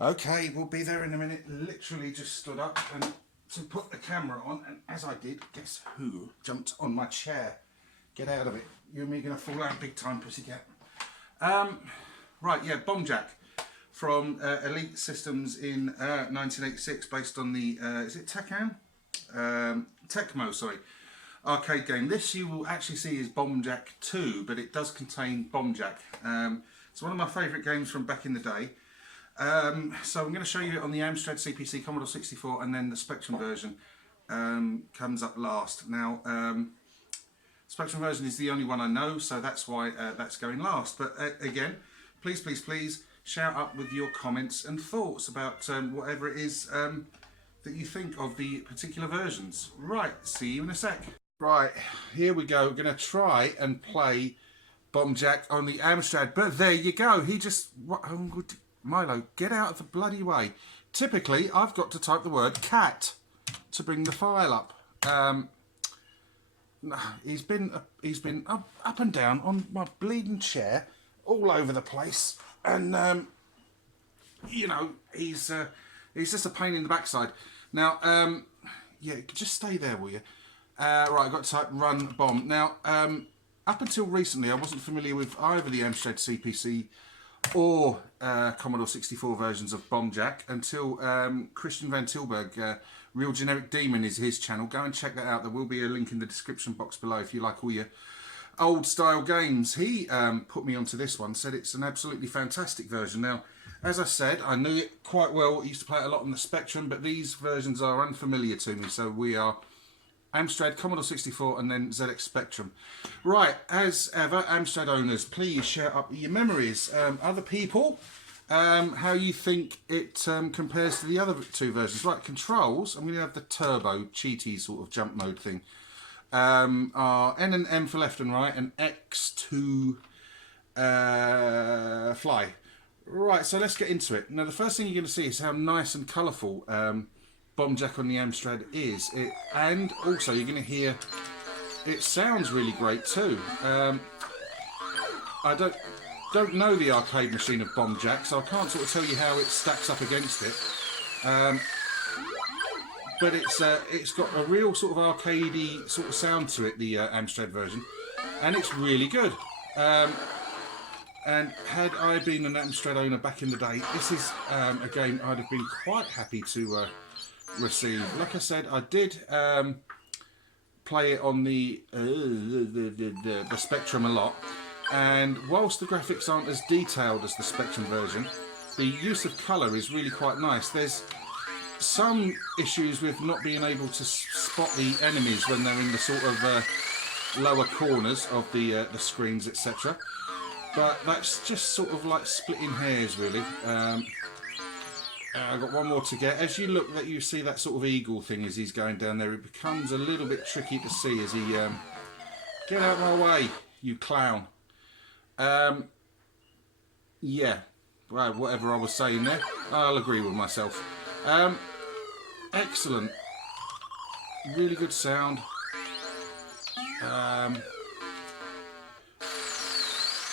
Okay, we'll be there in a minute. Literally just stood up and to put the camera on, and as I did, guess who jumped on my chair? Get out of it. You and me gonna fall out big time, pussycat. Right, yeah, Bomb Jack from Elite Systems in 1986, based on the is it Tecmo, sorry, arcade game. This you will actually see is Bomb Jack 2, but it does contain Bomb Jack. It's one of my favourite games from back in the day. So I'm going to show you it on the Amstrad CPC, Commodore 64, and then the Spectrum version comes up last. Now, Spectrum version is the only one I know, so that's why that's going last. But again, please, please, please shout up with your comments and thoughts about whatever it is that you think of the particular versions. Right, see you in a sec. Right, here we go. We're going to try and play Bomb Jack on the Amstrad, but there you go. He just... Milo, get out of the bloody way. Typically, I've got to type the word cat to bring the file up. He's been up and down on my bleeding chair, all over the place, and you know, he's just a pain in the backside. Now, yeah, just stay there, will you? Right, I've got to type run bomb. Now, up until recently, I wasn't familiar with either the Amstrad CPC or Commodore 64 versions of Bomb Jack until Christian Van Tilburg, Real Generic Demon is his channel. Go and check that out. There will be a link in the description box below if you like all your old style games. He put me onto this one, said it's an absolutely fantastic version. Now, as I said, I knew it quite well. I used to play it a lot on the Spectrum, but these versions are unfamiliar to me, so we are Amstrad, Commodore 64, and then ZX Spectrum. Right, as ever, Amstrad owners, please share up your memories. Other people, how you think it compares to the other two versions. Right, controls, I'm going to have the turbo, cheaty sort of jump mode thing. Are N and M for left and right, and X to fly. Right, so let's get into it. Now, the first thing you're going to see is how nice and colourful Bomb Jack on the Amstrad is, and also you're going to hear it sounds really great too. I don't know the arcade machine of Bomb Jack, so I can't sort of tell you how it stacks up against it. But it's got a real sort of arcadey sort of sound to it, the Amstrad version, and it's really good. And had I been an Amstrad owner back in the day, this is a game I'd have been quite happy to receive. Like I said, I did play it on the Spectrum a lot, and whilst the graphics aren't as detailed as the Spectrum version, the use of colour is really quite nice. There's some issues with not being able to spot the enemies when they're in the sort of lower corners of the screens, etc. But that's just sort of like splitting hairs, really. I've got one more to get. As you look, that you see that sort of eagle thing as he's going down there. It becomes a little bit tricky to see as he... get out of my way, you clown. Yeah, well, whatever I was saying there, I'll agree with myself. Excellent. Really good sound.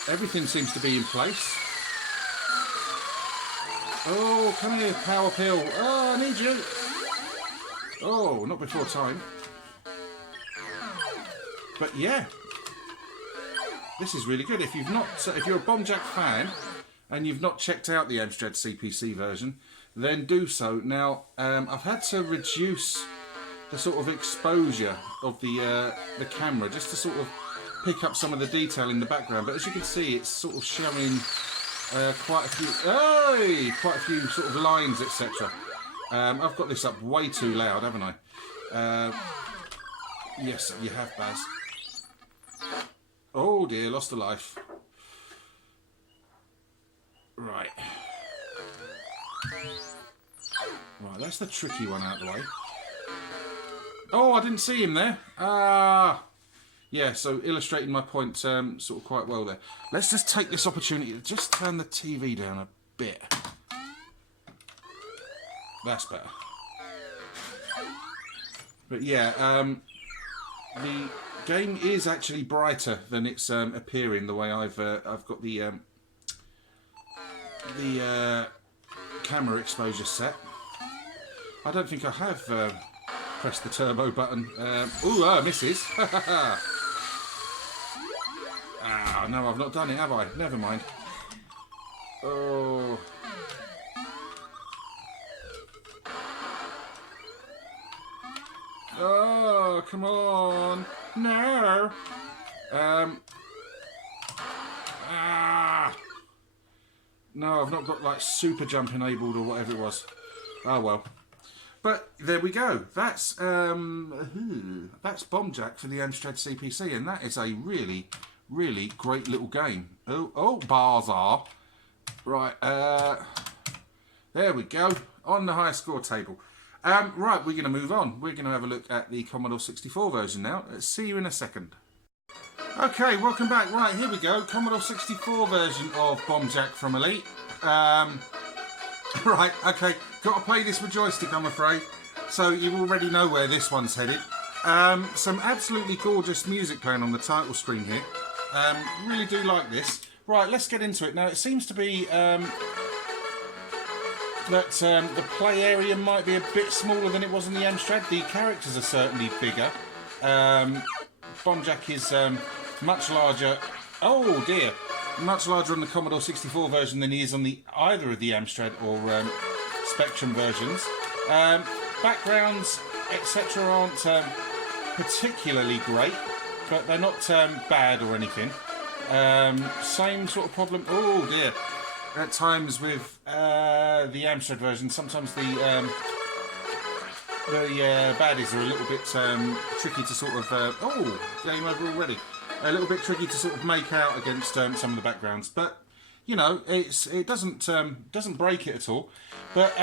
Everything seems to be in place. Oh, come here, power pill. Oh, I need you. Oh, not before time. But yeah, this is really good. If you're a Bomb Jack fan and you've not checked out the Amstrad CPC version, then do so. Now, I've had to reduce the sort of exposure of the camera just to sort of pick up some of the detail in the background. But as you can see, it's sort of showing quite a few sort of lines, etc. I've got this up way too loud, haven't I? Yes, you have, Baz. Oh dear, lost a life. Right. Right, that's the tricky one out of the way. Oh, I didn't see him there. Yeah, so illustrating my point sort of quite well there. Let's just take this opportunity to just turn the TV down a bit. That's better. But yeah, the game is actually brighter than it's appearing. The way I've got the camera exposure set. I don't think I have pressed the turbo button. Misses. Ah, no, I've not done it, have I? Never mind. Oh. Oh, come on. No. No, I've not got like super jump enabled or whatever it was. Oh well. But there we go. That's Bomb Jack for the Amstrad CPC, and that is a really, really great little game. Oh, bars are. Right, there we go. On the high score table. Right, we're going to move on. We're going to have a look at the Commodore 64 version now. See you in a second. Okay, welcome back. Right, here we go. Commodore 64 version of Bomb Jack from Elite. Right, okay. Got to play this with joystick, I'm afraid. So you already know where this one's headed. Some absolutely gorgeous music playing on the title screen here. Really do like this. Right, let's get into it. Now, it seems to be that the play area might be a bit smaller than it was in the Amstrad. The characters are certainly bigger. Bomb Jack is much larger. Oh dear, much larger on the Commodore 64 version than he is on either of the Amstrad or Spectrum versions. Backgrounds, etc., aren't particularly great, but they're not bad or anything. Same sort of problem. Oh dear. At times with the Amstrad version, sometimes the baddies are a little bit tricky to sort of... oh, game over already. A little bit tricky to sort of make out against some of the backgrounds. But, you know, it doesn't break it at all. But,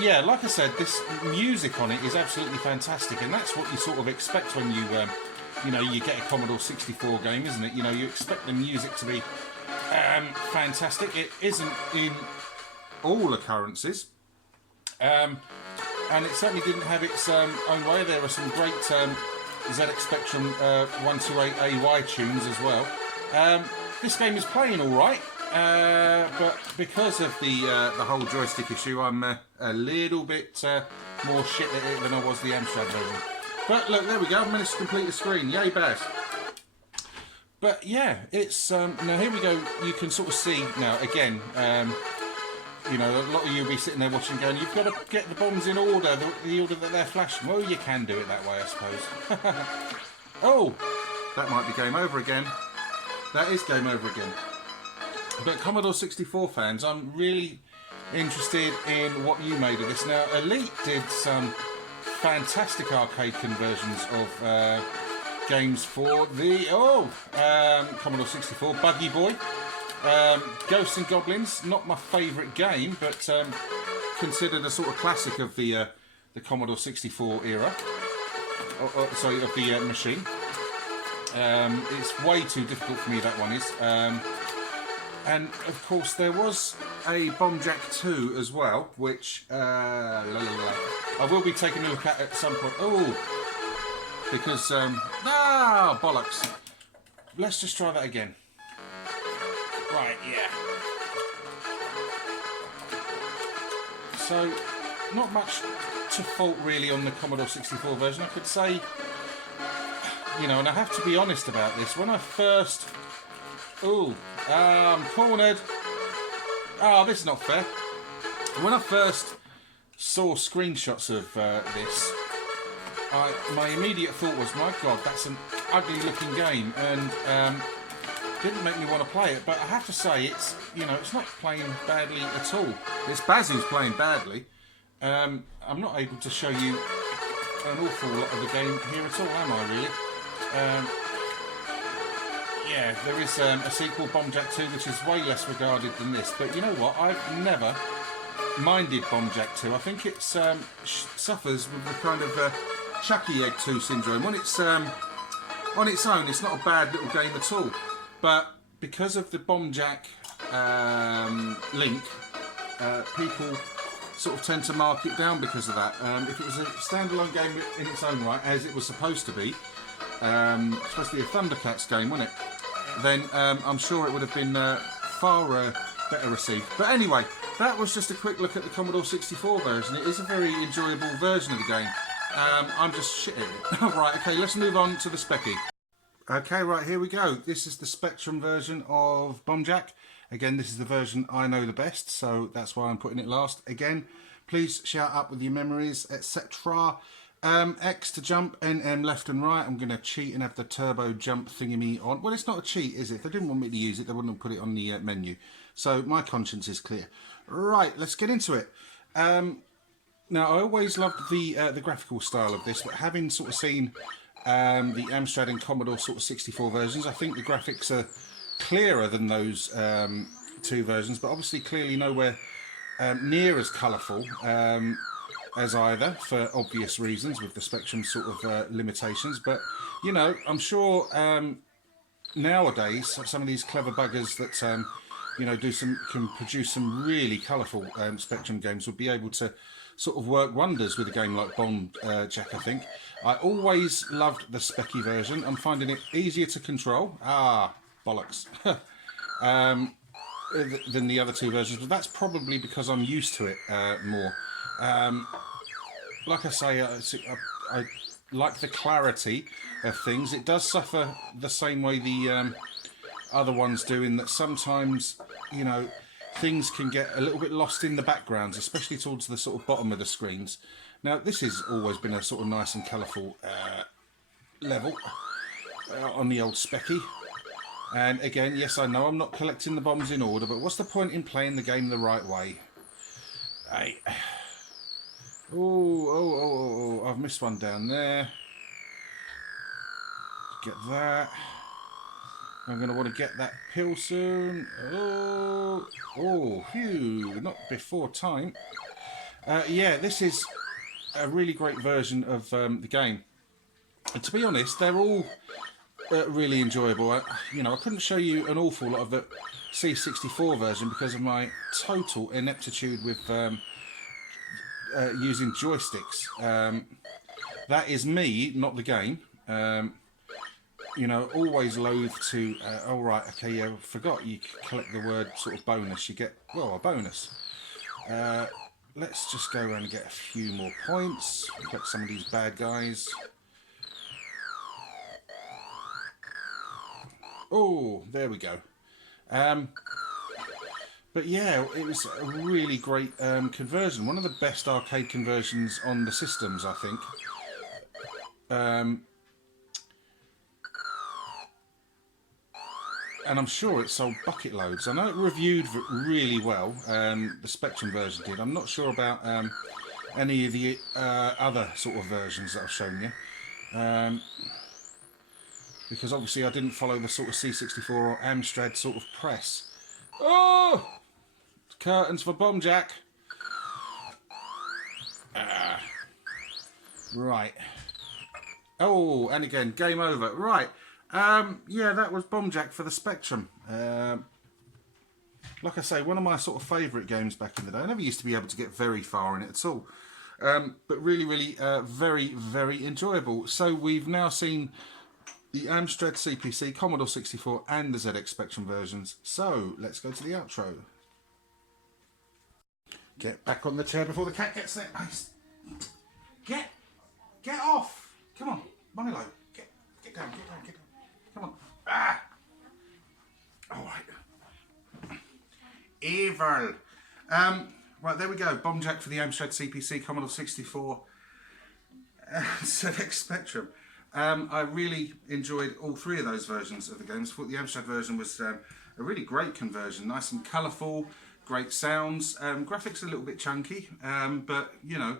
yeah, like I said, this music on it is absolutely fantastic. And that's what you sort of expect when you know, you get a Commodore 64 game, isn't it? You know, you expect the music to be fantastic. It isn't in all occurrences. And it certainly didn't have its own way. There are some great ZX Spectrum 128AY tunes as well. This game is playing all right, but because of the whole joystick issue, I'm a little bit more shit at it than I was the Amstrad version. But look, there we go. I've managed to complete the screen. Yay, Baz. But yeah, it's now here we go. You can sort of see now again. You know, a lot of you will be sitting there watching going, you've got to get the bombs in order, the order that they're flashing. Well, you can do it that way, I suppose. Oh, that might be game over again. That is game over again. But Commodore 64 fans, I'm really interested in what you made of this. Now, Elite did some fantastic arcade conversions of games for the Commodore 64. Buggy Boy. Ghosts and Goblins, not my favourite game, but considered a sort of classic of the Commodore 64 era. Sorry, of the machine. It's way too difficult for me, that one is. And of course, there was a Bomb Jack 2 as well, which I will be taking a look at some point. Oh, because bollocks. Let's just try that again. Right, yeah. So, not much to fault really on the Commodore 64 version. I could say, you know, and I have to be honest about this. When I first... I'm cornered. Oh, this is not fair. When I first saw screenshots of this, my immediate thought was, my God, that's an ugly looking game. And... didn't make me want to play it, but I have to say it's not playing badly at all. It's Baz who's playing badly. I'm not able to show you an awful lot of the game here at all, am I really? Yeah, there is a sequel, Bomb Jack 2, which is way less regarded than this, but you know what, I've never minded Bomb Jack 2. I think it suffers with the kind of Chucky Egg 2 syndrome. When it's on its own, it's not a bad little game at all. But because of the Bomb Jack link, people sort of tend to mark it down because of that. If it was a standalone game in its own right, as it was supposed to be, supposed to be a Thundercats game, wasn't it? Then I'm sure it would have been far better received. But anyway, that was just a quick look at the Commodore 64 version. It is a very enjoyable version of the game. I'm just shit at it. Right, okay, let's move on to the Specky. Okay, right, here we go. This is the Spectrum version of Bombjack. Again, this is the version I know the best, so that's why I'm putting it last. Again, please shout up with your memories, etc. X to jump, NM left and right. I'm going to cheat and have the turbo jump thingy on. Well, it's not a cheat, is it? If they didn't want me to use it, they wouldn't have put it on the menu. So my conscience is clear. Right, let's get into it. Now, I always loved the graphical style of this, but having sort of seen the Amstrad and Commodore sort of 64 versions, I think the graphics are clearer than those two versions, but obviously clearly nowhere near as colourful as either, for obvious reasons with the Spectrum sort of limitations. But you know, I'm sure nowadays some of these clever buggers that you know can produce some really colourful Spectrum games would be able to sort of work wonders with a game like Bombjack. I think I always loved the Specky version. I'm finding it easier to control. Bollocks. Than the other two versions, but that's probably because I'm used to it more. Like I say, I like the clarity of things. It does suffer the same way the other ones do, in that sometimes, you know, things can get a little bit lost in the backgrounds, especially towards the sort of bottom of the screens. Now, this has always been a sort of nice and colourful level on the old Specky. And again, yes, I know I'm not collecting the bombs in order, but what's the point in playing the game the right way? Hey. Oh, I've missed one down there. Get that. I'm going to want to get that pill soon. Phew, not before time. Yeah, this is a really great version of the game. And to be honest, they're all really enjoyable. You know, I couldn't show you an awful lot of the C64 version because of my total ineptitude with using joysticks. That is me, not the game. You know, always loath to... oh, right, okay, yeah, I forgot you collect the word sort of bonus. You get, well, a bonus. Let's just go around and get a few more points. Collect some of these bad guys. Oh, there we go. But yeah, it was a really great conversion. One of the best arcade conversions on the systems, I think. And I'm sure it sold bucket loads. I know it reviewed really well. The Spectrum version did. I'm not sure about any of the other sort of versions that I've shown you. Because obviously I didn't follow the sort of C64 or Amstrad sort of press. Oh! Curtains for Bombjack. Right. Oh, and again, game over. Right. Yeah, that was Bombjack for the Spectrum. Like I say, one of my sort of favourite games back in the day. I never used to be able to get very far in it at all. But really, very, very enjoyable. So we've now seen the Amstrad CPC, Commodore 64 and the ZX Spectrum versions. So let's go to the outro. Get back on the chair before the cat gets there. Get off. Come on, Milo. Get down. Come on. All right. Evil. Right, there we go. Bombjack for the Amstrad CPC, Commodore 64, ZX Spectrum. I really enjoyed all three of those versions of the games. I thought the Amstrad version was a really great conversion. Nice and colourful, great sounds. Graphics a little bit chunky, but you know,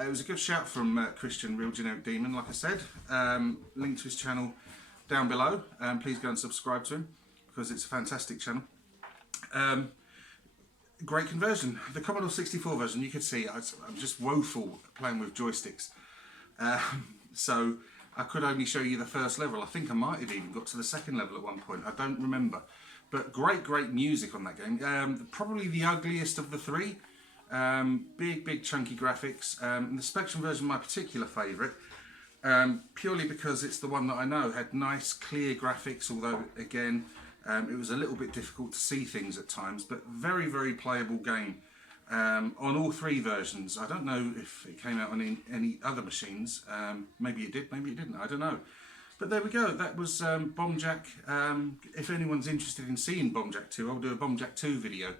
it was a good shout from Christian, Real Generic Demon, like I said. Link to his channel down below. Please go and subscribe to him because it's a fantastic channel. Great conversion. The Commodore 64 version, you could see I'm just woeful playing with joysticks. So I could only show you the first level. I think I might have even got to the second level at one point. I don't remember. But great music on that game. Probably the ugliest of the three. Big chunky graphics. And the Spectrum version, my particular favourite. Purely because it's the one that I know had nice clear graphics, although again it was a little bit difficult to see things at times, but very playable game. on all 3 versions. I don't know if it came out on any other machines. Maybe it did, maybe it didn't, I don't know. But there we go, that was Bomb Jack. If anyone's interested in seeing Bomb Jack 2, I'll do a Bomb Jack 2 video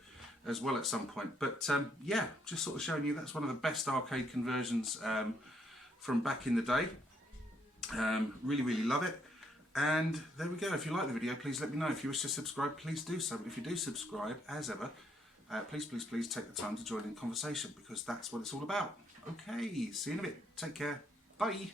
as well at some point. But yeah, just sort of showing you that's one of the best arcade conversions from back in the day. Really, really love it. And there we go. If you like the video, please let me know. If you wish to subscribe, please do so. But if you do subscribe, as ever, please, please, please take the time to join in the conversation, because that's what it's all about. Okay, see you in a bit. Take care. Bye.